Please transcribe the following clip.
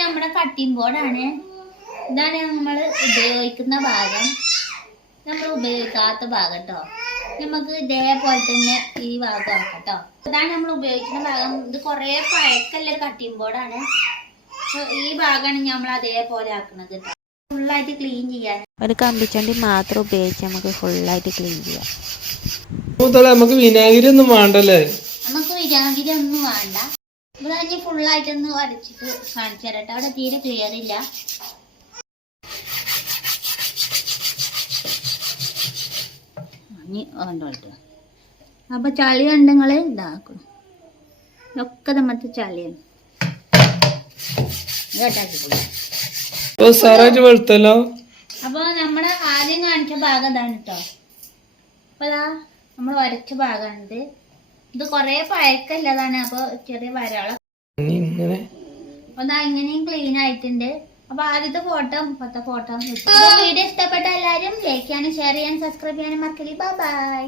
നമ്മുടെ കട്ടിംഗ് ബോർഡാണ് ഇതാണ് നമ്മൾ ഉപയോഗിക്കുന്ന ഭാഗം. നമ്മൾ ഉപയോഗിക്കാത്ത ഭാഗം കേട്ടോ നമുക്ക് ഇതേപോലെ തന്നെ ഈ ഭാഗം ആക്കാം കേട്ടോ ഇതാണ് നമ്മൾ ഉപയോഗിക്കുന്ന ഭാഗം. ഇത് കുറേ പഴക്കല്ല കട്ടിംഗ് ബോർഡാണ് ആണ്. ഈ ഭാഗമാണ് നമ്മൾ അതേപോലെ ആക്കുന്നത് കേട്ടോ ഫുള്ളായിട്ട് ക്ലീൻ ചെയ്യാൻ. ഒരു കമ്പിച്ചണ്ടി മാത്രം ഉപയോഗിച്ച് നമുക്ക് ഫുള്ളായിട്ട് ക്ലീൻ ചെയ്യാം. നമുക്ക് വിനാഗിരി ഒന്നും വേണ്ടല്ലേ? നമുക്ക് വിനാഗിരി ഒന്നും വേണ്ട. ഇവിടെ ഇനി ഫുള്ളായിട്ടൊന്ന് വരച്ചിട്ട് കാണിച്ചു തരട്ടെ. അവിടെ തീരെ ക്ലിയർ ഇല്ല. ഇനി കണ്ടോട്ടെ അപ്പൊ ചളി ഉണ്ടെങ്കിൽ ഇതാക്കും. ഒക്കെ നമ്മത്തെ ചളിയാണ്. അപ്പൊ നമ്മൾ ആദ്യം കാണിച്ച ഭാഗം ഇതാണ് കേട്ടോ. അപ്പൊ നമ്മൾ വരച്ച ഭാഗമാണിത് ഇത് കൊറേ പഴക്കല്ലതാണ് അപ്പൊ ചെറിയ വരകള ഇനി ഇങ്ങനെ അപ്പൊ ദാ ഇങ്ങനെയും ക്ലീൻ ആയിട്ടുണ്ട്. അപ്പൊ ആദ്യത്തെ ഫോട്ടോ ഇപ്പത്തെ ഫോട്ടോ വീഡിയോ ഇഷ്ടപ്പെട്ട എല്ലാരും ലൈക്ക് ചെയ്യാനും ഷെയർ ചെയ്യാനും സബ്സ്ക്രൈബ് ചെയ്യാനും മറക്കല്ലേ ബൈ ബൈ